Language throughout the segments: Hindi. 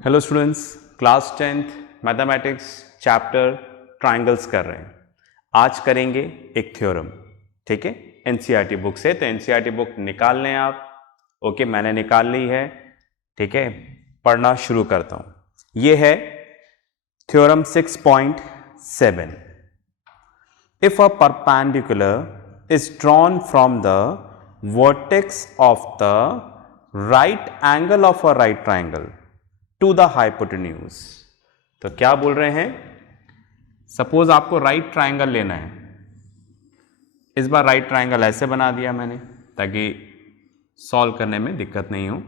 Hello students, class 10th mathematics chapter triangles कर रहे हैं। आज करेंगे एक थ्योरम, ठीक है, एनसीईआरटी बुक से। तो एनसीईआरटी बुक निकाल लें आप। ओके, मैंने निकाल ली है, ठीक है। पढ़ना शुरू करता हूं। ये है theorem 6.7। If a perpendicular is drawn from the vertex of the right angle of a right triangle to the hypotenuse. तो क्या बोल रहे हैं, सपोज आपको राइट ट्राइंगल लेना है। इस बार राइट ट्राइंगल ऐसे बना दिया मैंने ताकि सॉल्व करने में दिक्कत नहीं हो।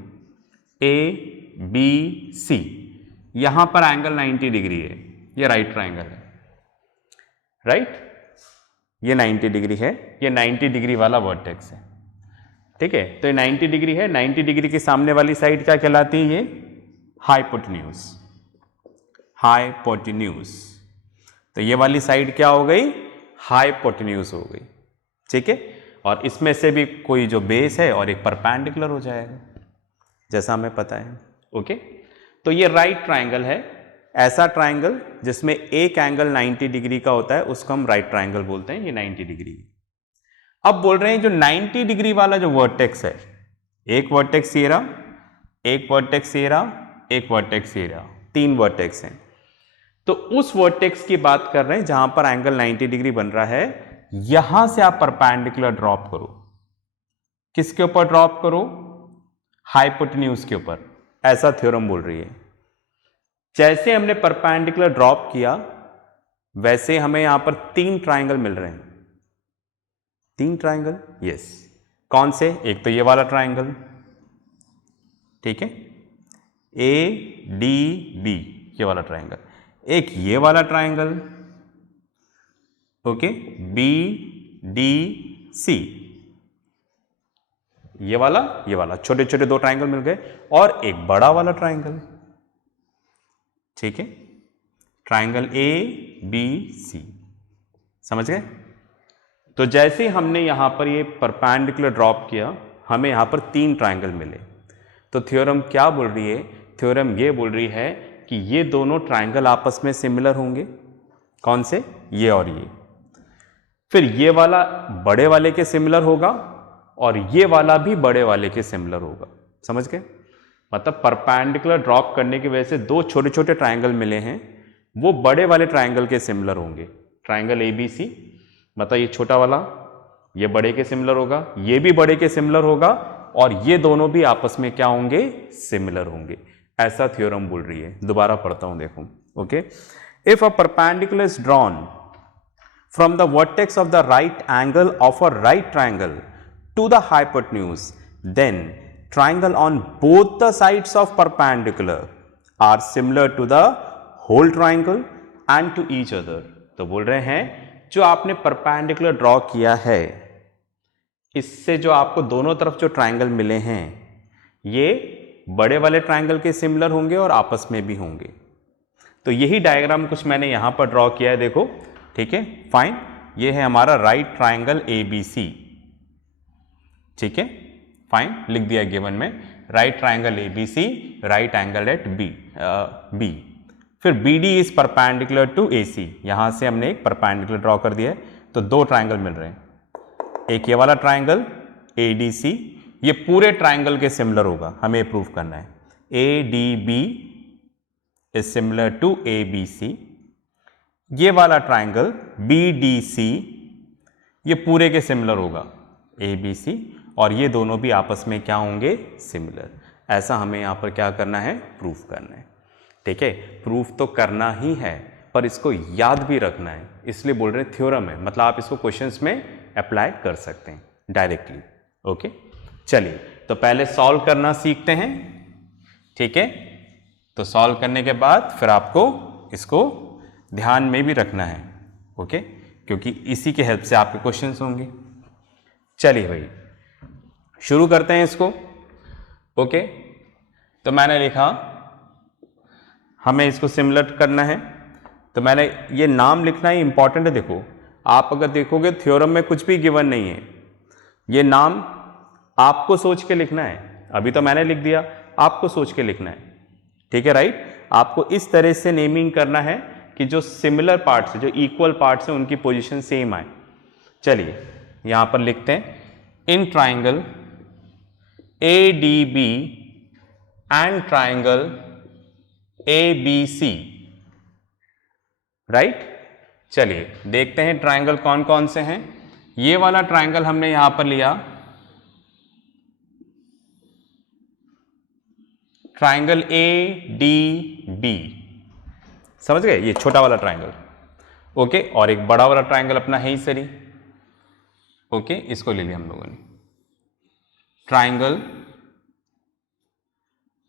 ए बी सी, यहां पर एंगल 90 डिग्री है, ये राइट ट्राइंगल है, राइट। ये 90 डिग्री है, ये 90 डिग्री वाला वर्टेक्स है, ठीक है। तो ये 90 डिग्री है, 90 डिग्री के सामने वाली साइड क्या कहलाती है? ये हाइपोटेन्यूज। हाइपोटेन्यूज, तो ये वाली साइड क्या हो गई? हाइपोटेन्यूज हो गई, ठीक है। और इसमें से भी कोई जो बेस है और एक परपेंडिकुलर हो जाएगा, जैसा हमें पता है। ओके, तो ये राइट ट्राइंगल है। ऐसा ट्राइंगल जिसमें एक एंगल 90 डिग्री का होता है उसको हम राइट ट्राइंगल बोलते हैं। ये 90 डिग्री। अब बोल रहे हैं जो 90 डिग्री वाला जो वर्टेक्स है, एक वर्टेक्स ये रहा, एक वर्टेक्स ये रहा, एक वर्टेक्स ये रहा, तीन वर्टेक्स हैं। तो उस वर्टेक्स की बात कर रहे हैं जहां पर एंगल 90 डिग्री बन रहा है। यहां से आप परपेंडिकुलर ड्रॉप करो। किसके ऊपर ड्रॉप करो? हाइपोटेन्यूज के ऊपर। ऐसा थ्योरम बोल रही है। जैसे हमने परपेंडिकुलर ड्रॉप किया वैसे हमें यहां पर तीन ट्राइंगल मिल रहे हैं। तीन ट्राइंगल, यस। कौन से? एक तो ये वाला ट्राइंगल, ठीक है, ए डी बी, ये वाला ट्राइंगल। एक ये वाला triangle, okay, B D C, ये वाला छोटे छोटे दो ट्राइंगल मिल गए। और एक बड़ा वाला ट्राइंगल, ठीक है, ट्राइंगल ए बी सी। समझ गए? तो जैसे हमने यहां पर ये परपेंडिकुलर ड्रॉप किया, हमें यहां पर तीन ट्राइंगल मिले। तो थ्योरम क्या बोल रही है? थ्योरम ये बोल रही है कि ये दोनों ट्राइंगल आपस में सिमिलर होंगे। कौन से? ये और ये। फिर ये वाला बड़े वाले के सिमिलर होगा और ये वाला भी बड़े वाले के सिमिलर होगा। समझ गए? मतलब परपेंडिकुलर ड्रॉप करने की वजह से दो छोटे छोटे ट्राइंगल मिले हैं, वो बड़े वाले ट्राइंगल के सिमिलर होंगे। ट्राइंगल एबीसी, मतलब ये छोटा वाला ये बड़े के सिमिलर होगा, ये भी बड़े के सिमिलर होगा, और ये दोनों भी आपस में क्या होंगे? सिमिलर होंगे। ऐसा थ्योरम बोल रही है। दोबारा पढ़ता हूं, देखो। Okay, if a perpendicular is drawn from the vertex of the right angle of a right triangle to the hypotenuse, then triangle on both the sides of perpendicular are similar to the whole triangle and to each other. तो बोल रहे हैं जो आपने परपेंडिकुलर ड्रॉ किया है, इससे जो आपको दोनों तरफ जो ट्राइंगल मिले हैं, ये बड़े वाले ट्राइंगल के सिमिलर होंगे और आपस में भी होंगे। तो यही डायग्राम कुछ मैंने यहां पर ड्रॉ किया है, देखो, ठीक है, फाइन। ये है हमारा right triangle A B C, ठीक है, फाइन, लिख दिया गिवन में। Right triangle A B C, right angle at B. फिर B D is perpendicular to A C, यहां से हमने एक परपेंडिकुलर ड्रॉ कर दिया है। तो दो ट्राइंगल मिल रहे हैं, एक ये वाला ट्राइंगल ए डी सी, ये पूरे ट्राइंगल के सिमिलर होगा, हमें प्रूव करना है। A D B is similar to A B C. ये वाला ट्राइंगल बी डी सी, ये पूरे के सिमिलर होगा ए बी सी, और ये दोनों भी आपस में क्या होंगे? सिमिलर। ऐसा हमें यहां पर क्या करना है? प्रूफ करना है, ठीक है। प्रूफ तो करना ही है, पर इसको याद भी रखना है, इसलिए बोल रहे हैं थ्योरम है, मतलब आप इसको क्वेश्चंस में अप्लाई कर सकते हैं डायरेक्टली। ओके, चलिए तो पहले सॉल्व करना सीखते हैं, ठीक है। तो सॉल्व करने के बाद फिर आपको इसको ध्यान में भी रखना है, ओके, क्योंकि इसी के हेल्प से आपके क्वेश्चंस होंगे। चलिए भाई शुरू करते हैं इसको। ओके, तो मैंने लिखा हमें इसको सिमिलर करना है, तो मैंने ये नाम लिखना ही इंपॉर्टेंट है। देखो, आप अगर देखोगे थ्योरम में कुछ भी गिवन नहीं है, ये नाम आपको सोच के लिखना है। अभी तो मैंने लिख दिया, आपको सोच के लिखना है, ठीक है, राइट। आपको इस तरह से नेमिंग करना है कि जो सिमिलर पार्ट्स, जो इक्वल पार्ट्स हैं, उनकी पोजीशन सेम आए। चलिए यहां पर लिखते हैं in triangle A D B and triangle A B C, right. चलिए देखते हैं ट्राइंगल कौन कौन से हैं। ये वाला ट्राइंगल हमने यहां पर लिया, ट्राइंगल ए डी बी, समझ गए, ये छोटा वाला ट्राइंगल, ओके। और एक बड़ा वाला ट्राइंगल अपना है ही सरी, ओके, इसको ले लिया हम लोगों ने, ट्राइंगल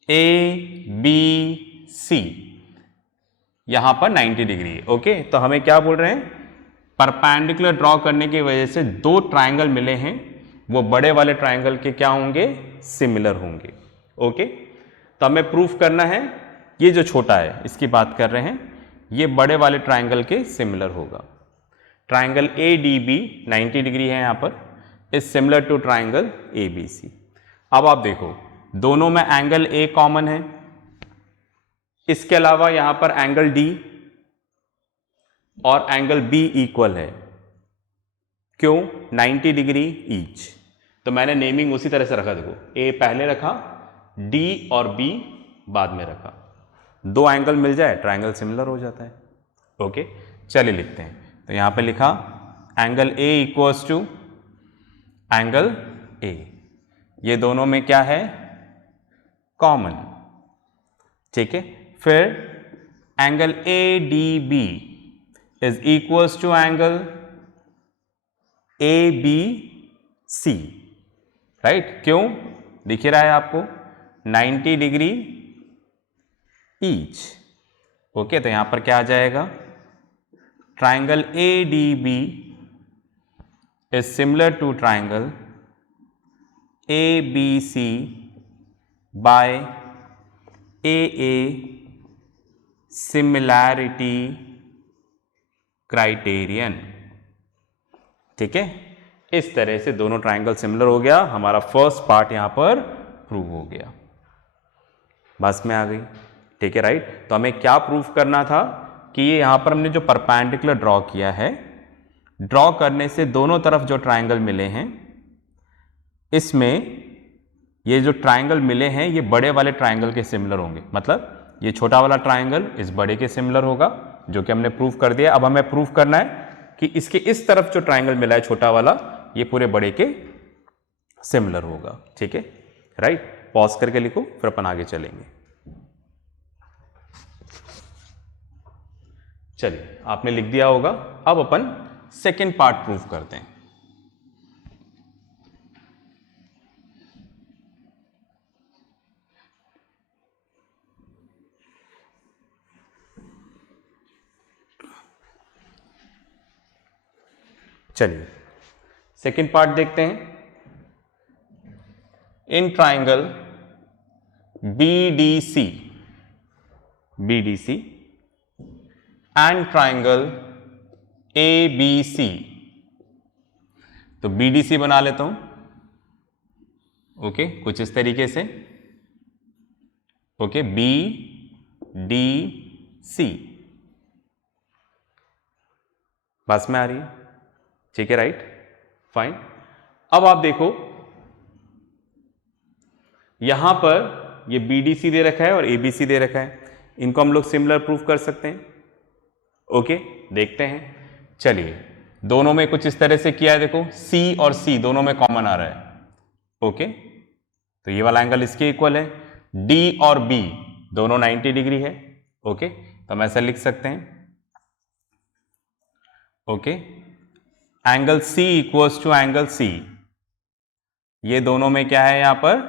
ए बी सी, यहां पर 90 डिग्री है, ओके। तो हमें क्या बोल रहे हैं, परपेंडिकुलर ड्रॉ करने की वजह से दो ट्राइंगल मिले हैं, वो बड़े वाले ट्राइंगल के क्या होंगे, सिमिलर होंगे, ओके। तो हमें प्रूफ करना है, ये जो छोटा है इसकी बात कर रहे हैं, ये बड़े वाले ट्राइंगल के सिमिलर होगा। Triangle A D B 90 degree है यहां पर, is similar to triangle A B C. अब आप देखो दोनों में एंगल ए कॉमन है, इसके अलावा यहां पर एंगल डी और एंगल बी इक्वल है, क्यों, 90 डिग्री ईच। तो मैंने नेमिंग उसी तरह से रखा, देखो ए पहले रखा, डी और बी बाद में रखा, दो एंगल मिल जाए ट्राइंगल सिमिलर हो जाता है, ओके। चलिए लिखते हैं, तो यहां पे लिखा angle A equals to angle A, ये दोनों में क्या है, कॉमन, ठीक है। फिर angle A D B is equals to angle A B C, right, क्यों, दिख रहा है आपको 90 डिग्री ईच, ओके। तो यहां पर क्या आ जाएगा, triangle A D B is similar to triangle A B C by a similarity criterion, ठीक है। इस तरह से दोनों ट्राइंगल सिमिलर हो गया, हमारा फर्स्ट पार्ट यहां पर प्रूव हो गया, बस में आ गई, ठीक है, राइट। तो हमें क्या प्रूफ करना था कि ये यहां पर हमने जो परपेंडिकुलर ड्रॉ किया है, ड्रॉ करने से दोनों तरफ जो ट्राइंगल मिले हैं, इसमें ये जो ट्राइंगल मिले हैं ये बड़े वाले ट्राइंगल के सिमिलर होंगे, मतलब ये छोटा वाला ट्राइंगल इस बड़े के सिमिलर होगा, जो कि हमने प्रूफ कर दिया। अब हमें प्रूफ करना है कि इसके इस तरफ जो ट्राइंगल मिला है छोटा वाला, ये पूरे बड़े के सिमिलर होगा, ठीक है, राइट। पॉज करके लिखो, फिर अपन आगे चलेंगे। चलिए आपने लिख दिया होगा, अब अपन सेकेंड पार्ट प्रूफ करते हैं। चलिए सेकेंड पार्ट देखते हैं। In triangle BDC and triangle ABC, तो BDC बना लेता हूं, ओके, कुछ इस तरीके से, ओके, BDC, बस में आ रही है, ठीक है, राइट, फाइन। अब आप देखो यहां पर ये BDC दे रखा है और ABC दे रखा है, इनको हम लोग सिमिलर प्रूफ कर सकते हैं, ओके, देखते हैं। चलिए दोनों में कुछ इस तरह से किया है, देखो C और C दोनों में कॉमन आ रहा है, ओके, तो ये वाला एंगल इसके इक्वल है, D और B दोनों 90 डिग्री है, ओके। तो हम ऐसा लिख सकते हैं, okay, angle C equals to angle C, ये दोनों में क्या है यहां पर,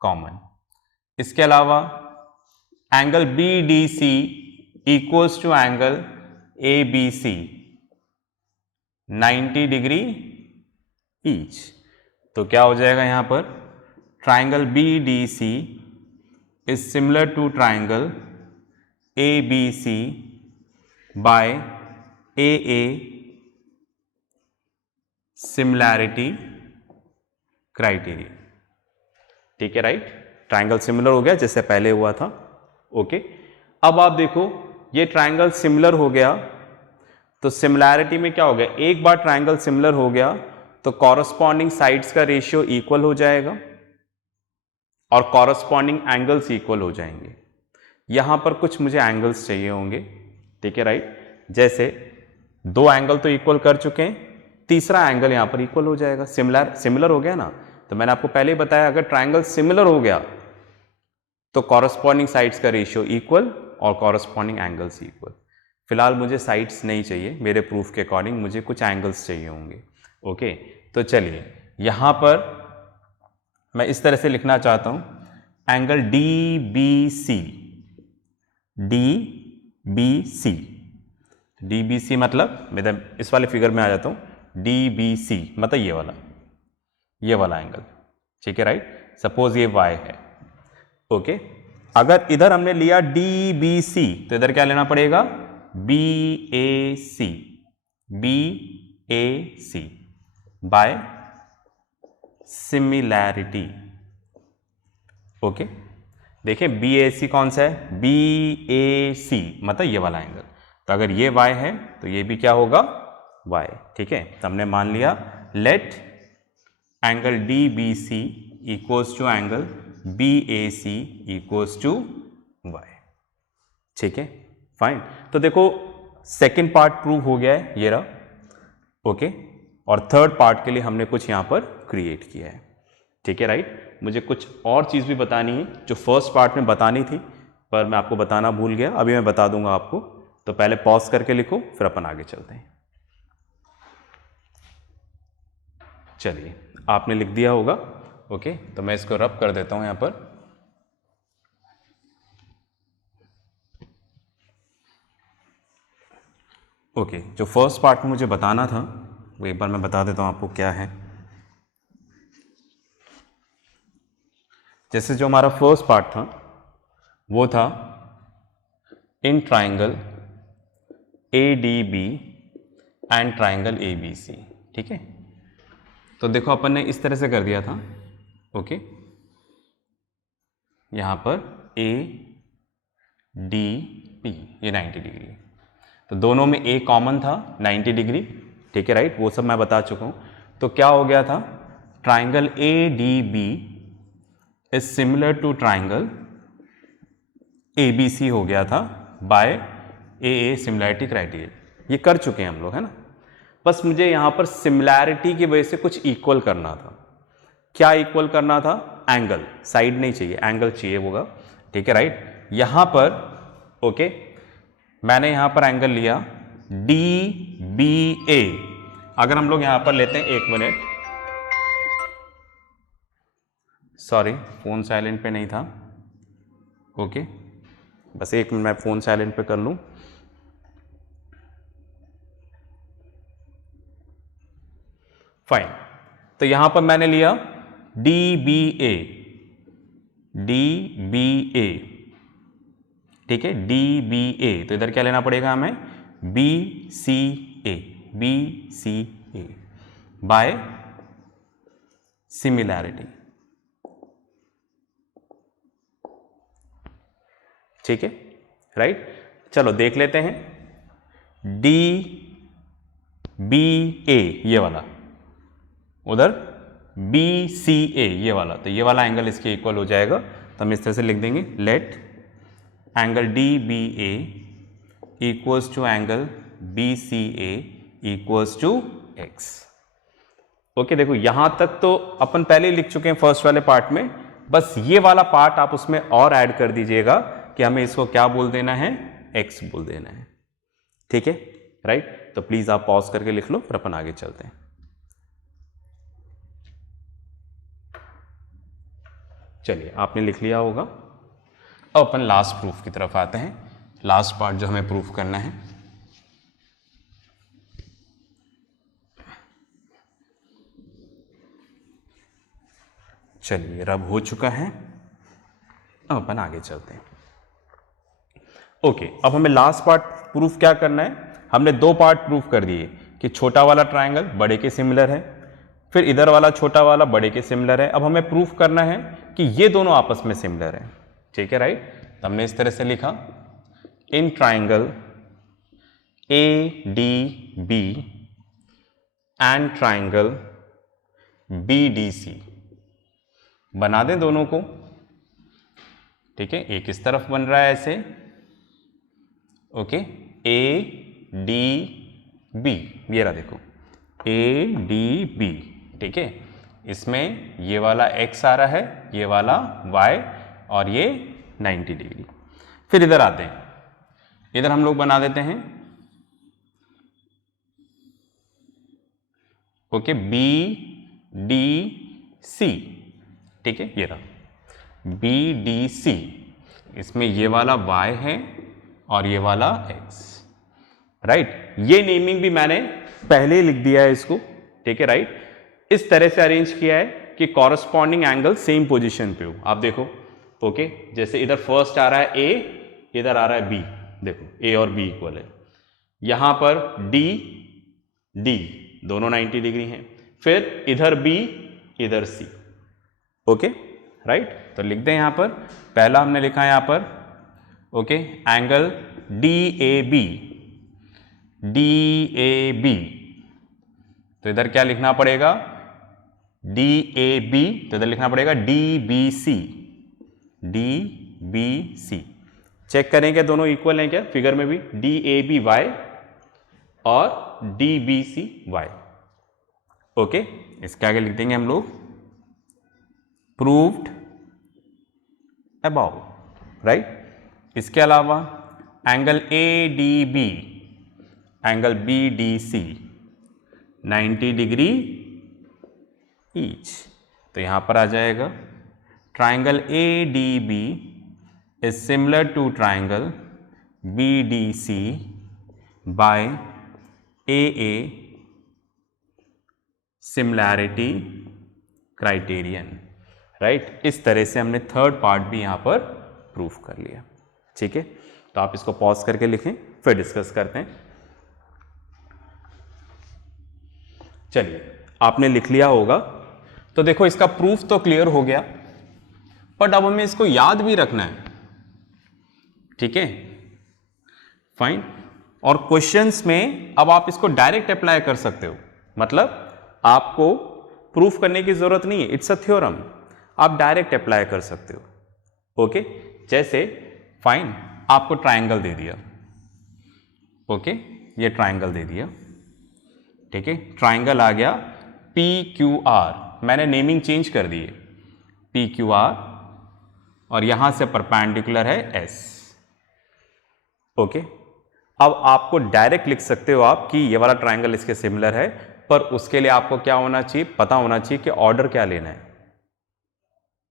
कॉमन। इसके अलावा angle BDC equals to angle ABC 90 degree each, तो क्या हो जाएगा यहां पर, triangle BDC is similar to triangle ABC by AA similarity criteria, ठीक है, राइट। ट्राइंगल सिमिलर हो गया जैसे पहले हुआ था, ओके, अब आप देखो ये ट्राइंगल सिमिलर हो गया, तो सिमिलैरिटी में क्या हो गया, एक बार ट्राइंगल सिमिलर हो गया तो कॉरस्पॉन्डिंग साइड्स का रेशियो इक्वल हो जाएगा और कॉरस्पॉन्डिंग एंगल्स इक्वल हो जाएंगे। यहां पर कुछ मुझे एंगल्स चाहिए होंगे, ठीक है राइट। जैसे दो एंगल तो इक्वल कर चुके हैं, तीसरा एंगल यहां पर इक्वल हो जाएगा, सिमिलर हो गया ना। तो मैंने आपको पहले ही बताया अगर ट्राइंगल सिमिलर हो गया तो कॉरस्पॉन्डिंग साइड्स का रेशियो इक्वल और कॉरस्पॉन्डिंग एंगल्स इक्वल। फिलहाल मुझे साइड्स नहीं चाहिए, मेरे प्रूफ के अकॉर्डिंग मुझे कुछ एंगल्स चाहिए होंगे। ओके, तो चलिए यहां पर मैं इस तरह से लिखना चाहता हूं, angle D B C, D B C मतलब मैं इस वाले फिगर में आ जाता हूं, डी बी सी मतलब ये वाला एंगल, ठीक है राइट। सपोज ये y है, ओके। अगर इधर हमने लिया डी बी सी तो इधर क्या लेना पड़ेगा, B A C bye similarity. Okay, देखिए बी ए सी कौन सा है, बी ए सी मतलब ये वाला एंगल। तो अगर ये y है तो ये भी क्या होगा, y, ठीक है। तो हमने मान लिया let angle D B C equals to angle B A C equals to y, ठीक है फाइन। तो देखो सेकेंड पार्ट प्रूव हो गया है, ये रहा, ओके। और थर्ड पार्ट के लिए हमने कुछ यहां पर क्रिएट किया है, ठीक है राइट। मुझे कुछ और चीज भी बतानी है जो फर्स्ट पार्ट में बतानी थी पर मैं आपको बताना भूल गया, अभी मैं बता दूंगा आपको। तो पहले पॉज करके लिखो फिर अपन आगे चलते हैं। चलिए आपने लिख दिया होगा, ओके। तो मैं इसको रब कर देता हूं यहां पर। ओके, जो फर्स्ट पार्ट में मुझे बताना था वो एक बार मैं बता देता हूं आपको क्या है। जैसे जो हमारा फर्स्ट पार्ट था वो था in triangle A D B and triangle A B C, ठीक है। तो देखो अपन ने इस तरह से कर दिया था, ओके। यहां पर ए डी पी ये 90 डिग्री, तो दोनों में ए कॉमन था 90 डिग्री, ठीक है राइट। वो सब मैं बता चुका हूं। तो क्या हो गया था, triangle A D B is similar to triangle A B C हो गया था बाय ए सिमिलैरिटी क्राइटेरिया। ये कर चुके हैं हम लोग, है ना। बस मुझे यहां पर सिमिलैरिटी की वजह से कुछ इक्वल करना था। क्या इक्वल करना था, एंगल, साइड नहीं चाहिए, एंगल चाहिए होगा, ठीक है राइट। यहां पर ओके मैंने यहां पर एंगल लिया डी बी ए। अगर हम लोग यहां पर लेते हैं, एक मिनट, सॉरी फोन साइलेंट पे नहीं था, ओके बस एक मिनट मैं फोन साइलेंट पे कर लूं। फाइन, तो यहां पर मैंने लिया डी बी ए, ठीक है, डी बी ए। तो इधर क्या लेना पड़ेगा हमें, बी सी ए बाय सिमिलैरिटी, ठीक है राइट। चलो देख लेते हैं, डी बी ए ये वाला, उधर बी सी ए ये वाला, तो ये वाला एंगल इसके इक्वल हो जाएगा। तो हम इस तरह से लिख देंगे, let angle D B A equals to angle B C A equals to x. Okay, देखो यहां तक तो अपन पहले ही लिख चुके हैं फर्स्ट वाले पार्ट में, बस ये वाला पार्ट आप उसमें और ऐड कर दीजिएगा कि हमें इसको क्या बोल देना है, एक्स बोल देना है, ठीक है राइट। तो प्लीज आप पॉज करके लिख लो फिर अपन आगे चलते हैं। चलिए आपने लिख लिया होगा। अब अपन लास्ट प्रूफ की तरफ आते हैं, लास्ट पार्ट जो हमें प्रूफ करना है। चलिए रब हो चुका है, अब अपन आगे चलते हैं। ओके, अब हमें लास्ट पार्ट प्रूफ क्या करना है, हमने दो पार्ट प्रूफ कर दिए कि छोटा वाला ट्राइंगल बड़े के सिमिलर है, फिर इधर वाला छोटा वाला बड़े के सिमिलर है। अब हमें प्रूफ करना है कि ये दोनों आपस में सिमिलर है, ठीक है राइट। तो तो हमने इस तरह से लिखा, in triangle ADB and triangle BDC, बना दें दोनों को, ठीक है। एक इस तरफ बन रहा है ऐसे, ओके, ADB, ये रहा देखो ADB, ठीक है। इसमें ये वाला x आ रहा है, ये वाला y, और ये 90 डिग्री। फिर इधर आते हैं, इधर हम लोग बना देते हैं, ओके, BDC, ठीक है, ये रहा BDC। इसमें ये वाला y है और ये वाला x, राइट। ये नेमिंग भी मैंने पहले ही लिख दिया है इसको, ठीक है, राइट। इस तरह से अरेंज किया है कि कॉरस्पॉन्डिंग एंगल सेम पोजीशन पे हो। आप देखो, ओके, जैसे इधर फर्स्ट आ रहा है A, इधर आ रहा है B, देखो A और B इक्वल है। यहां पर D दोनों 90 डिग्री हैं, फिर इधर B, इधर C, ओके, राइट। तो लिख दें यहां पर, पहला हमने लिखा है यहां पर, ओके, एंगल DAB, तो इधर क्या लिखना पड़ेगा, DAB, तो इधर लिखना पड़ेगा DBC। चेक करें क्या दोनों इक्वल हैं क्या, फिगर में भी DABY और DBCY, ओके। इसके आगे लिख देंगे हम लोग, प्रूव्ड अबाउ, राइट। इसके अलावा angle ADB, angle BDC 90 degree each, तो यहां पर आ जाएगा triangle ADB is similar to triangle BDC by AA similarity criterion, right. इस तरह से हमने थर्ड पार्ट भी यहां पर प्रूफ कर लिया, ठीक है। तो आप इसको पॉज करके लिखें, फिर डिस्कस करते हैं। चलिए, आपने लिख लिया होगा, तो देखो इसका प्रूफ तो क्लियर हो गया, बट अब हमें इसको याद भी रखना है, ठीक है, फाइन। और क्वेश्चंस में अब आप इसको डायरेक्ट अप्लाई कर सकते हो, मतलब आपको प्रूफ करने की जरूरत नहीं है, इट्स अ थ्योरम, आप डायरेक्ट अप्लाई कर सकते हो, ओके। जैसे फाइन, आपको ट्राइंगल दे दिया, ओके, ये ट्राइंगल दे दिया, ठीक है। ट्राइंगल आ गया PQR, मैंने नेमिंग चेंज कर दी है, PQR, और यहां से परपेंडिकुलर है S, ओके। अब आपको डायरेक्ट लिख सकते हो आप कि ये वाला ट्राइंगल इसके सिमिलर है, पर उसके लिए आपको क्या होना चाहिए, पता होना चाहिए कि ऑर्डर क्या लेना है,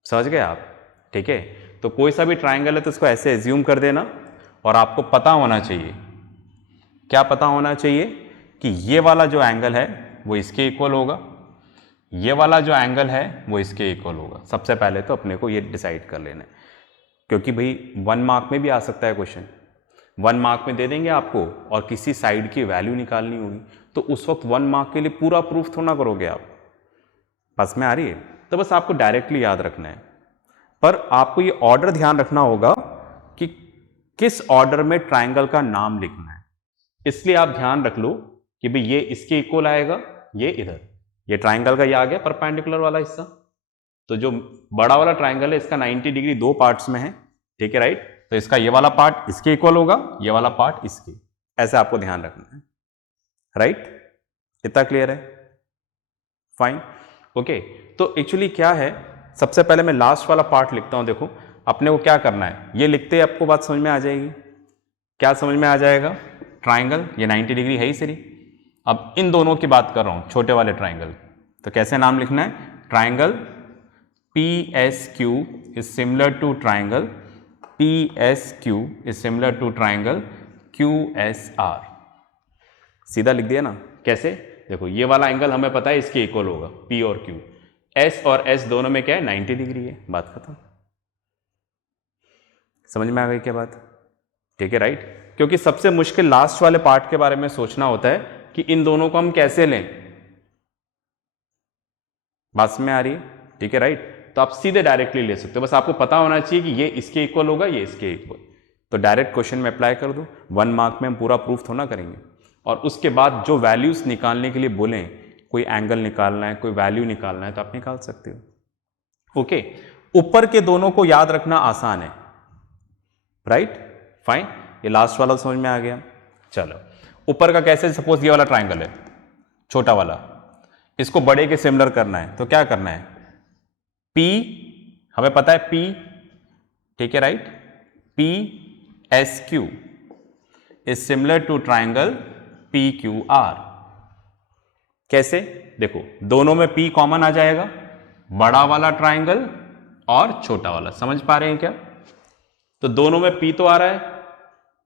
समझ गए आप, ठीक है। तो कोई सा भी ट्राइंगल है तो इसको ऐसे एज्यूम कर देना, और आपको पता होना चाहिए, क्या पता होना चाहिए, कि ये वाला जो एंगल है वो इसके इक्वल होगा, ये वाला जो एंगल है वो इसके इक्वल होगा। सबसे पहले तो अपने को ये डिसाइड कर लेना है, क्योंकि भाई 1 मार्क में भी आ सकता है क्वेश्चन, 1 मार्क में दे देंगे आपको और किसी साइड की वैल्यू निकालनी होगी, तो उस वक्त 1 मार्क के लिए पूरा प्रूफ थोड़ा करोगे आप, पास में आ रही है। तो बस आपको डायरेक्टली याद रखना है, पर आपको ये ऑर्डर ध्यान रखना होगा कि किस ऑर्डर में ट्राइंगल का नाम लिखना है। इसलिए आप ध्यान रख लो कि भाई ये इसके इक्वल आएगा, ये इधर, ये ट्राइंगल का ये आ गया परपेंडिकुलर वाला हिस्सा, तो जो बड़ा वाला ट्राइंगल है इसका 90 डिग्री 2 पार्ट्स में है, ठीक है, राइट। तो इसका ये वाला पार्ट इसके इक्वल होगा, ये वाला पार्ट इसके, ऐसे आपको ध्यान रखना है, राइट। इतना क्लियर है, फाइन, ओके। तो एक्चुअली क्या है, सबसे पहले मैं लास्ट वाला पार्ट लिखता हूं। देखो अपने को क्या करना है, ये लिखते आपको बात समझ में आ जाएगी। क्या समझ में आ जाएगा, ट्राइंगल ये 90 डिग्री है ही सही। अब इन दोनों की बात कर रहा हूं, छोटे वाले ट्राइंगल, तो कैसे नाम लिखना है, triangle PSQ is similar to triangle PSQ is similar to triangle QSR। सीधा लिख दिया ना, कैसे, देखो ये वाला एंगल हमें पता है इसके इक्वल होगा, P और Q, S और S दोनों में क्या है 90 डिग्री है, बात खत्म। समझ में आ गई क्या बात, ठीक है, राइट। क्योंकि सबसे मुश्किल लास्ट वाले पार्ट के बारे में सोचना होता है कि इन दोनों को हम कैसे लें, बात में आ रही है, ठीक है, राइट। तो आप सीधे डायरेक्टली ले सकते हो, बस आपको पता होना चाहिए कि ये इसके इक्वल होगा, ये इसके इक्वल। तो डायरेक्ट क्वेश्चन में अप्लाई कर दो, 1 मार्क में हम पूरा प्रूफ थोड़ा करेंगे। और उसके बाद जो वैल्यूज निकालने के लिए बोलें, कोई एंगल निकालना है, कोई वैल्यू निकालना है, तो आप निकाल सकते हो। ओके, ऊपर के दोनों को याद रखना आसान है, राइट, फाइन। ये लास्ट वाला समझ में आ गया। चलो, ऊपर का कैसे, सपोज ये वाला ट्राइंगल है, छोटा वाला, इसको बड़े के सिमिलर करना है, तो क्या करना है, P, हमें पता है P, ठीक है, right, PSQ is similar to triangle PQR। कैसे, देखो दोनों में P कॉमन आ जाएगा, बड़ा वाला ट्राइंगल और छोटा वाला, समझ पा रहे हैं क्या? तो दोनों में P तो आ रहा है,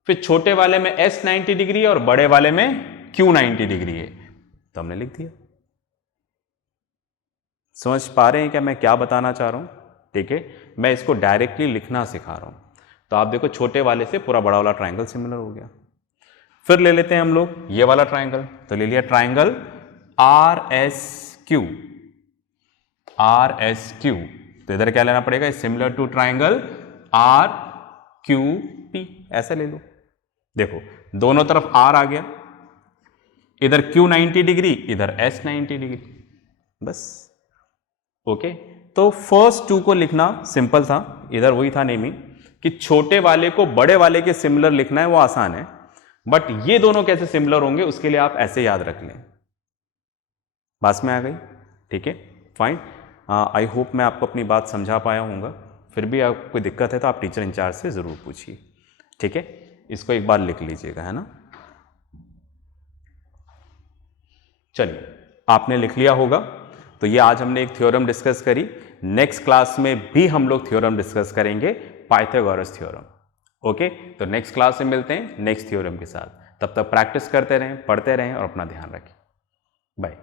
फिर छोटे वाले में S 90 डिग्री और बड़े वाले में Q 90 डिग्री है, तो हमने लिख दिया। समझ पा रहे हैं क्या मैं क्या बताना चाह रहा हूं? ठीक है, मैं इसको डायरेक्टली लिखना सिखा रहा हूं। तो आप देखो छोटे वाले से पूरा बड़ा वाला ट्राइंगल सिमिलर हो गया। फिर ले लेते हैं हम लोग ये वाला ट्राइंगल, तो ले लिया ट्राइंगल RSQ। RSQ, तो इधर क्या लेना पड़ेगा, सिमिलर टू ट्राइंगल RQP, ऐसा ले लो। देखो दोनों तरफ R आ गया, इधर Q 90 डिग्री, इधर S 90 डिग्री, बस। ओके, तो फर्स्ट टू को लिखना सिंपल था, इधर वही था नेमिंग कि छोटे वाले को बड़े वाले के सिमिलर लिखना है, वो आसान है, बट ये दोनों कैसे सिमिलर होंगे उसके लिए आप ऐसे याद रख लें। बात में आ गई? ठीक है, फाइन। आई होप मैं आपको अपनी बात समझा पाया हूँगा। फिर भी आपको कोई दिक्कत है तो आप टीचर इंचार्ज से ज़रूर पूछिए, ठीक है। इसको एक बार लिख लीजिएगा, है ना। चलिए, आपने लिख लिया होगा। तो ये आज हमने एक थ्योरम डिस्कस करी। नेक्स्ट क्लास में भी हम लोग थ्योरम डिस्कस करेंगे, पाइथागोरस थ्योरम। ओके, तो नेक्स्ट क्लास में मिलते हैं नेक्स्ट थ्योरम के साथ। तब तक प्रैक्टिस करते रहें, पढ़ते रहें और अपना ध्यान रखें। बाय।